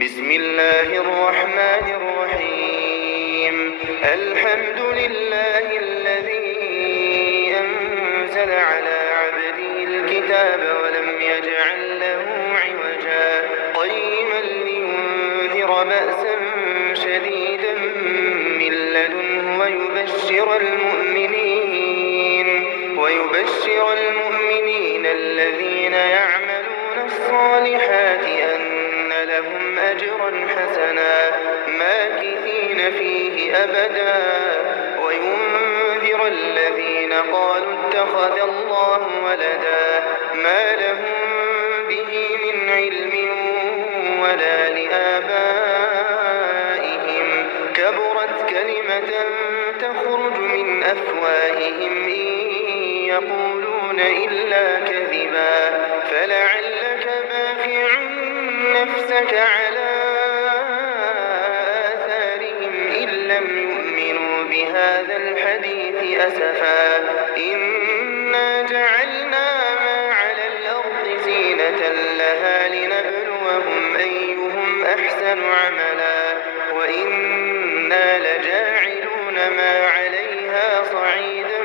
بسم الله الرحمن الرحيم. الحمد لله الذي أنزل على عبده الكتاب ولم يجعل له عوجا قيما لينذر بأسا شديدا من لدنه ويبشر المؤمنين الذين يعملون الصالحات أن لهم أجرا حسنا ماكثين فيه أبدا وينذر الذين قالوا اتخذ الله ولدا ما لهم به من علم ولا لآبائهم كبرت كلمة تخرج من أفواههم إن يقولون إلا كذبا فلعلك باخع نفسك على آثارهم إن لم يؤمنوا بهذا الحديث أسفا إنا جعلنا ما على الأرض زينة لها لنبلوهم أيهم أحسن عملا وإنا لجاعلون ما عليها صعيدا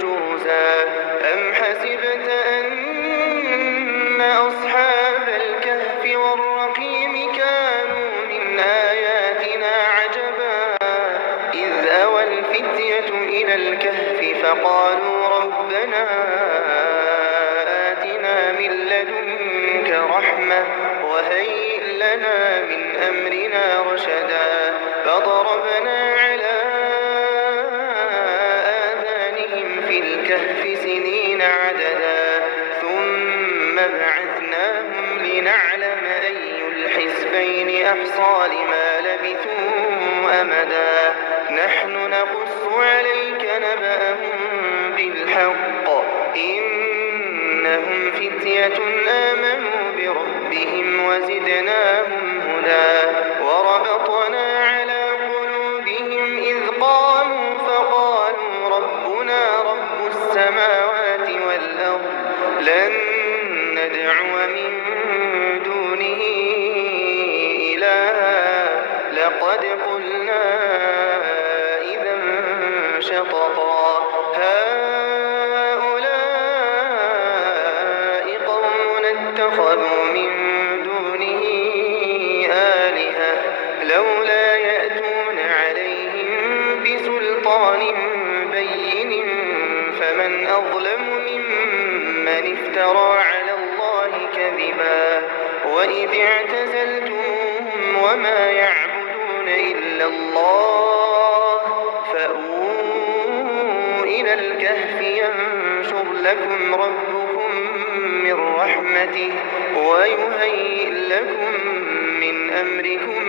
جرزا أم حسبت أن أصحاب الكهف والرقيم كانوا من آياتنا عجبا إذ أوى الفتية إلى الكهف فقالوا ربنا آتنا من لدنك رحمة وهيئ لنا من أمرنا رشدا فضربنا على آذانهم في الكهف سنين عددا ثم بعثناهم لنعلم أي الحزبين أحصى لما لبثوا أمدا نحن نقص عليك نبأهم بالحق إنهم فتية آمنوا بربهم وزدناهم هدى وربطنا على قلوبهم إذ قاموا فقالوا ربنا رب السماوات والأرض لن ندعو من دونه إلها لقد قلنا إذا شططا هؤلاء قومنا اتخذوا من دونه آلهة لولا يأتون عليهم بسلطان بين فمن أظلم ممن افترى على الله كذبا وإذ اعتزلتموهم وما يعبدون إلا الله فأووا إلى الكهف ينشر لكم ربكم من رحمته ويهيئ لكم من أمركم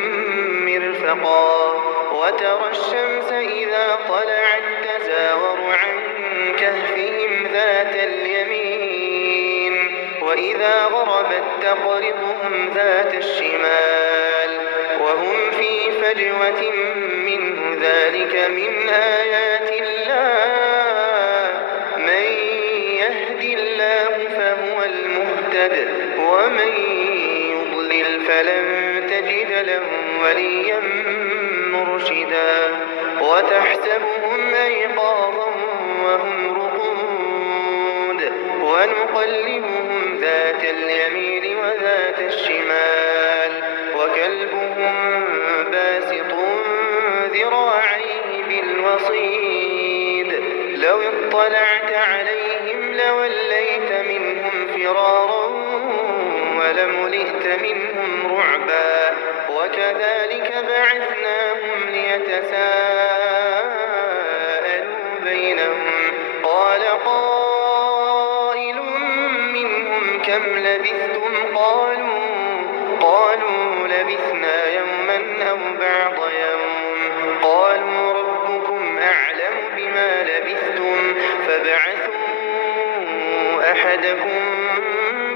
مرفقا وترى الشمس إذا طلعت تزاور عن كهفهم ذات اليمين وإذا غربت تقرضهم ذات الشمال وهم في فجوة منه ذلك من آيات الله من يهد الله فهو المهتد ومن يضلل فلن تجد له وليا مرشدا وتحسبهم أيقاظا وهم رقود ونقلبهم ذات اليمين وذات الشمال وكلبهم باسط ذراعيه بالوصيد لو اطلعت عليهم لوليت منهم فرارا ولملئت منهم رعبا وكذلك بعثناهم ليتساءلوا بينهم قال قائل منهم كم لبثتم قالوا لبثنا يوما أو بعض يوم قالوا ربكم أعلم بما لبثتم فابعثوا أحدكم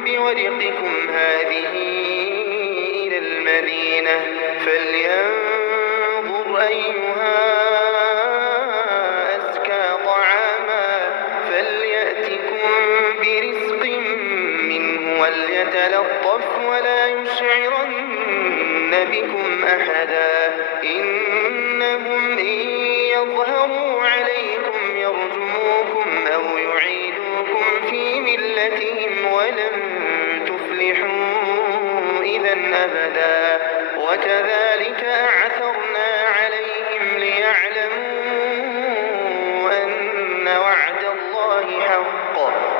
بورقكم هذه إلى المدينة فلينظر أيها أزكى طعاما فليأتكم برزق منه وليتلطف ولا يشعرن بكم أحدا إنهم إن يظهروا عليكم يرجموكم أو يعيدوكم في ملتهم ولن تفلحوا إذا أبدا وكذلك أعثرنا عليهم ليعلموا أن وعد الله حق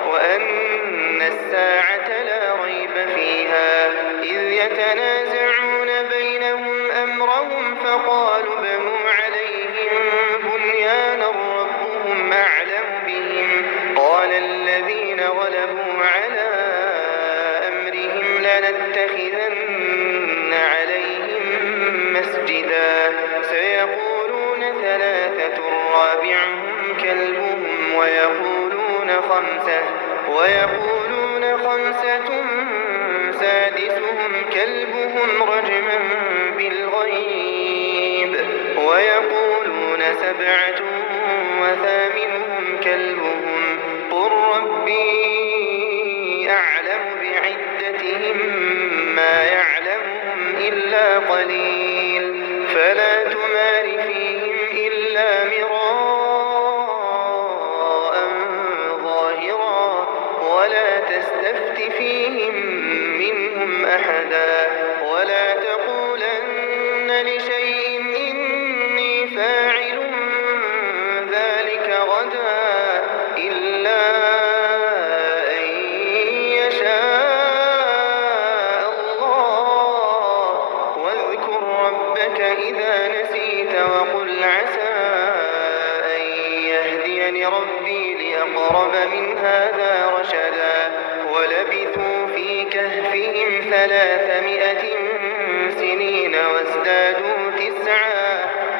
وأن الساعة لا ريب فيها إذ يتنازعون بينهم أمرهم فقالوا بنوا عليهم بنيانا ربهم أعلم بهم قال الذين غلبوا على أمرهم لنتخذن عليهم مسجدا سيقولون ثلاثة رابعهم كلبهم ويقولون خمسة سادسهم كلبهم رجما بالغيب ويقولون سبعة وثامنهم كلبهم قل ربي أعلم بعدتهم ما يعلمهم إلا قليل فلا تمار فيهم إلا مراء ظاهرا ولا تستفت فيهم منهم أحدا ولا تقولن لشيء إني فاعل ذلك غدا إلا أن يشاء الله واذكر ربك إذا نسيت وقل عسى أن يهديني ربي لأقرب من هذا رشدا ولبثوا في كهفهم 300 سنين وازدادوا 9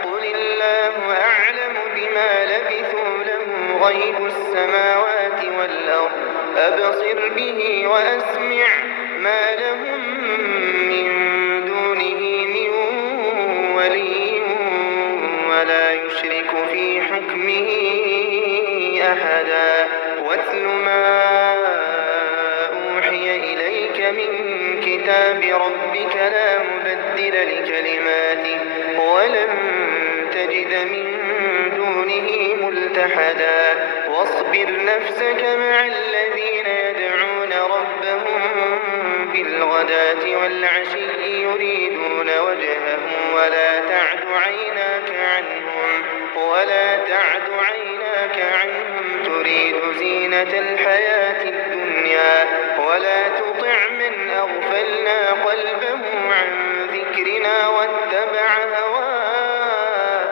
قل الله أعلم بما لبثوا له غيب السماوات والأرض أبصر به وأسمع ما لهم من دونه من ولي ولا يشرك في حكمه أحدا واتل ما أوحي إليك من كتاب ربك لا مبدل لكلماته ولن تجد من دونه ملتحدا واصبر نفسك مع الذين يدعون ربهم بالغداة والعشي يريدون وجهه ولا تعد عيناك عنهم تريد زينة الحياة الدنيا ولا تطع من أغفلنا قلبه عن ذكرنا واتبع هواه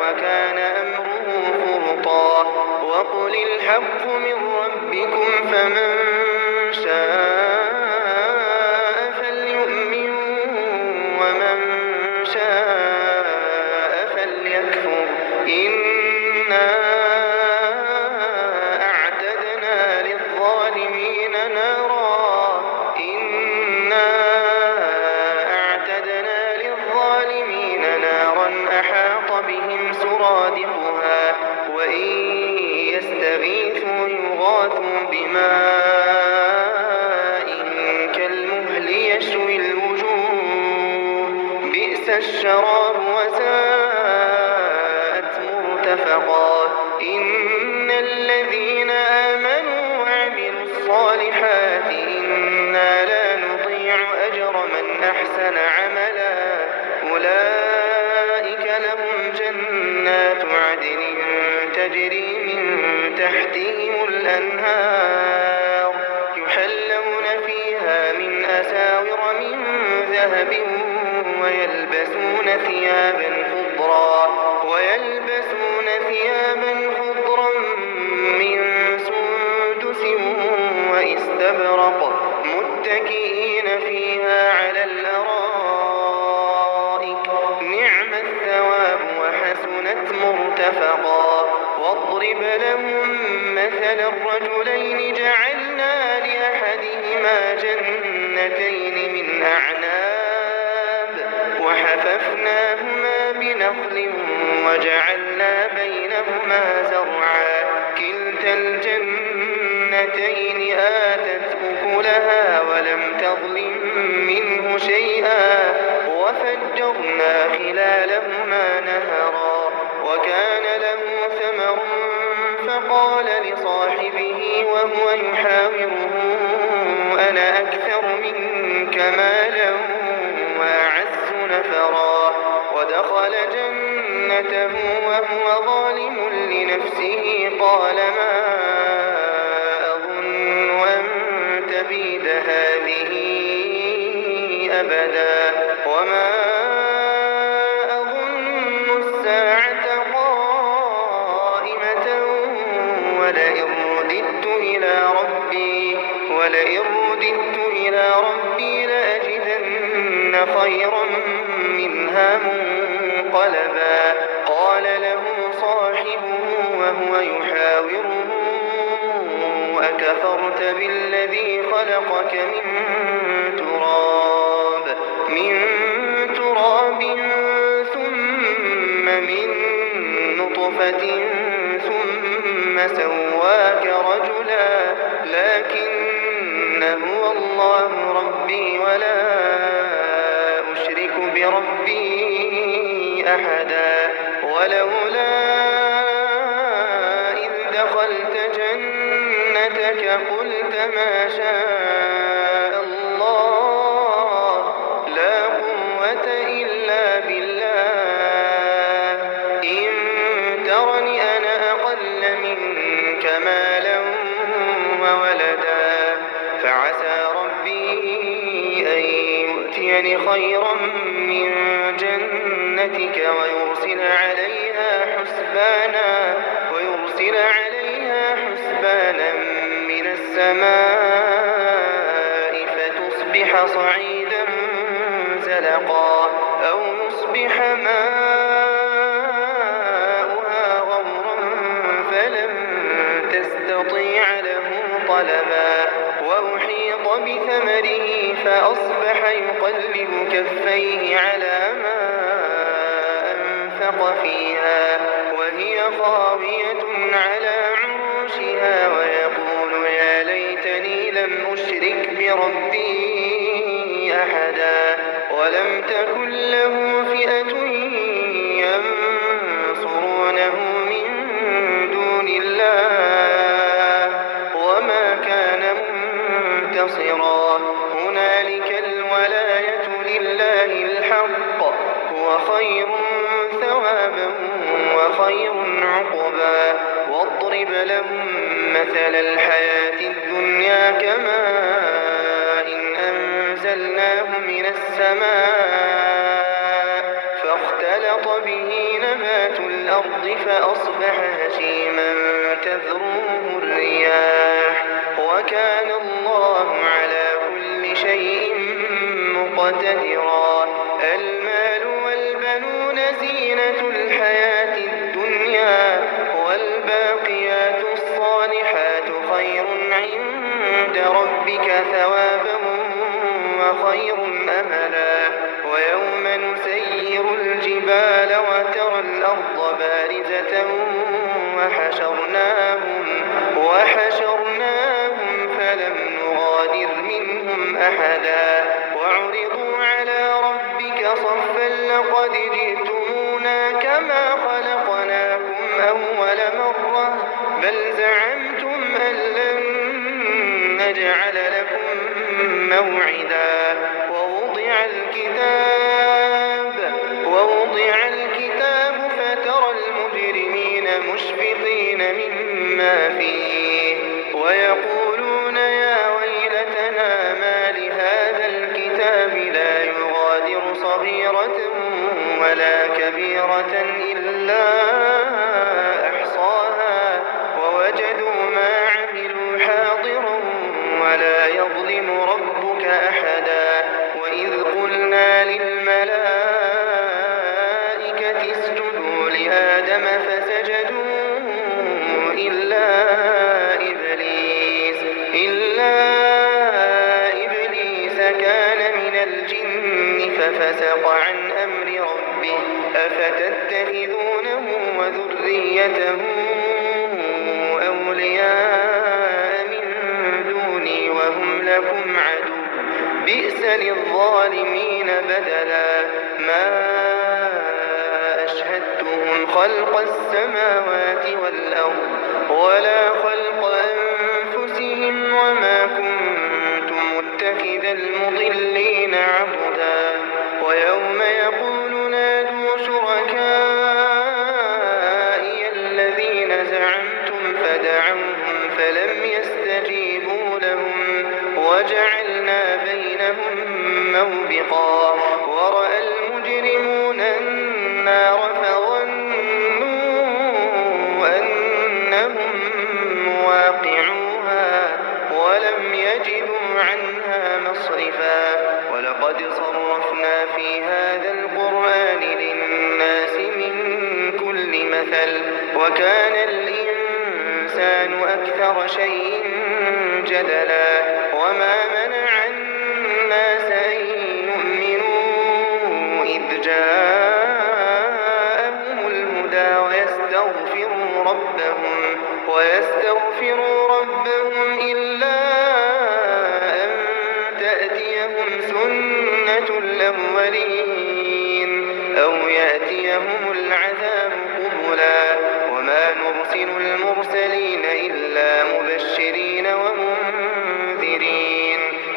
وكان أمره فرطا وقل الحق من ربكم فمن شاء فليؤمن ومن شاء فليكفر إنا أعتدنا للظالمين نارا أحاط بهم سرادقها وإن يستغيثوا يغاثوا بماء كالمهل يشوي الوجوه بئس الشراب وساءت مرتفقا إن الذين آمنوا وعملوا الصالحات إنا لا نضيع أجر من أحسن عملا أولئك لهم جنات عدن تجري من تحتهم الأنهار يحلون فيها من أساور من ذهب ويلبسون ثيابا خضرا من سندس واستبرق متكئين فيها على الأرائك نعم الثواب وحسنت مرتفقا واضرب لهم مثل الرجلين جعلنا لأحدهما جنتين من أعناب وحففناهما بنخل وجعلنا بينهما زرعا كلتا الجنتين آتت أكلها ولم تظلم منه شيئا ودخل جنته وهو ظالم لنفسه قال ما أظن أن تبيد هذه أبدا وما أظن الساعة قائمة ولئن رددت إلى ربي لأجدن خيرا منها منقلبا قال له صاحبه وهو يحاوره أكفرت بالذي خلقك من تراب ثم من نطفة ثم سواك رجلا لكن هو الله ربي ولا أشرك بربي أحدا ولولا إذ دخلت جنتك قلت ما شاء الله لا قوة إلا بالله إن ترني أنا أقل منك مالا وولدا فعسى ربي أن يؤتيني خيرا من جنتك ويرسل عليها حسبانا من السماء فتصبح صعيدا زلقا أو يصبح ماؤها غورا فلن تستطيع له طلبا وأحيط بثمره فأصبح يقلب كفيه على ما أنفق فيها وهي خاوية على عروشها ويقول يا ليتني لم أشرك بربي أحدا ولم تكن له فئة ينصرونه من دون الله وما كان منتصرا هنالك الولاية لله الحق هو خير ثوابا وخير عقبا واضرب لهم مثل الحياة الدنيا كماء أنزلناه من السماء فاختلط به نبات الأرض فأصبح هشيما تذروه الرياح وكان الله على كل شيء مقتدرا المال والبنون زينة الحياة الدنيا والباقيات الصالحات خير عند ربك ثوابا وخير أملا ويوم نسير الجبال وترى الأرض بارزة وحشرناهم فلم نغادر منهم أحدا وعرضوا على ربك صفا لقد جئتمونا كما خلقناكم أول مرة بل زعمتم أن لن نجعل لكم موعدا ووضع الكتاب فترى المجرمين مشفقين مما فيه ويقولون يا ويلتنا ما لهذا الكتاب لا يغادر صغيرة ولا كبيرة إلا أحصاها ووجدوا ما عملوا حاضرا ولا يظلم ربك أحدا وإذ قلنا للملائكة اسجدوا لآدم فسجدوا إلا إبليس كان من الجن ففسق عن أمر ربه أفتتخذونه وذريته أولياء من دوني وهم لكم عدو بئس للظالمين بدلا ما أشهدتهم خلق السماوات والأرض ولا خلق أنفسهم وما كنت متخذ المضلين عضدا ويوم يقول نادوا موبقا ورأى المجرمون النار فظنوا أنهم مواقعوها ولم يجدوا عنها مصرفا ولقد صرفنا في هذا القرآن للناس من كل مثل وكان الإنسان أكثر شيء جدلا وما منع الناس أن يؤمنوا إذ جاءهم الهدى ويستغفروا ربهم إلا أن تأتيهم سنة الأولين أو يأتيهم العذاب قبلا وما نرسل المرسلين إلا مبشرين ومنذرين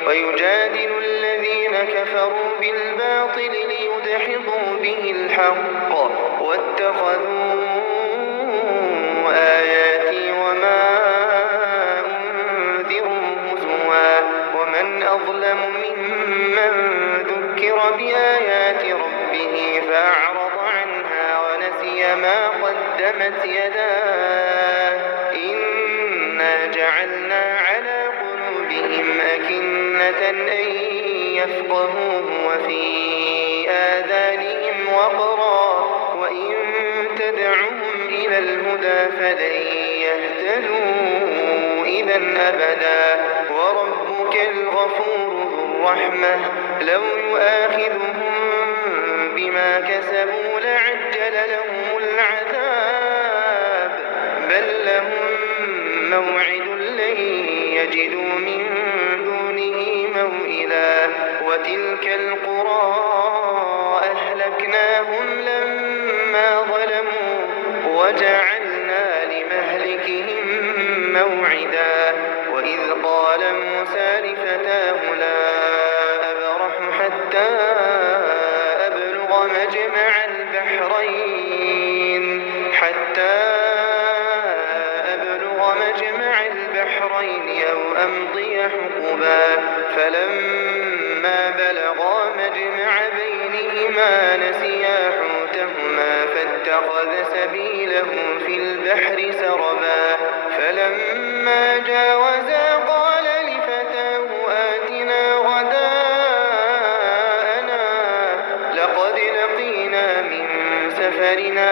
ويجادل الذين كفروا بالباطل ليدحضوا به الحق واتخذوا آياتي وما أنذروا هزوا ومن أظلم ممن ذكر بآيات ربه فأعرض عنها ونسي ما قدمت يداه إنا جعلنا على قلوبهم أكنة أن يفقهوه وفي آذانهم وقرا وإن تدعهم إلى الهدى فلن يهتدوا إذا أبدا وربك الغفور ذو الرحمة لو يؤاخذهم بما كسبوا لعجل لهم العذاب بل لهم موعد لن يجدوا من دونه موئلا وتلك القرى أهلكناهم لما ظلموا وجعلنا لمهلكهم موعدا وإذ قال موسى لفتاه لا أبرح حتى أبلغ مجمع البحرين أو أمضي حقبا فلما بلغا مجمع بينهما نسيا حوتهما فاتخذ سبيله في البحر سربا فلما جاوزا قال لفتاه آتنا غداءنا لقد لقينا من سفرنا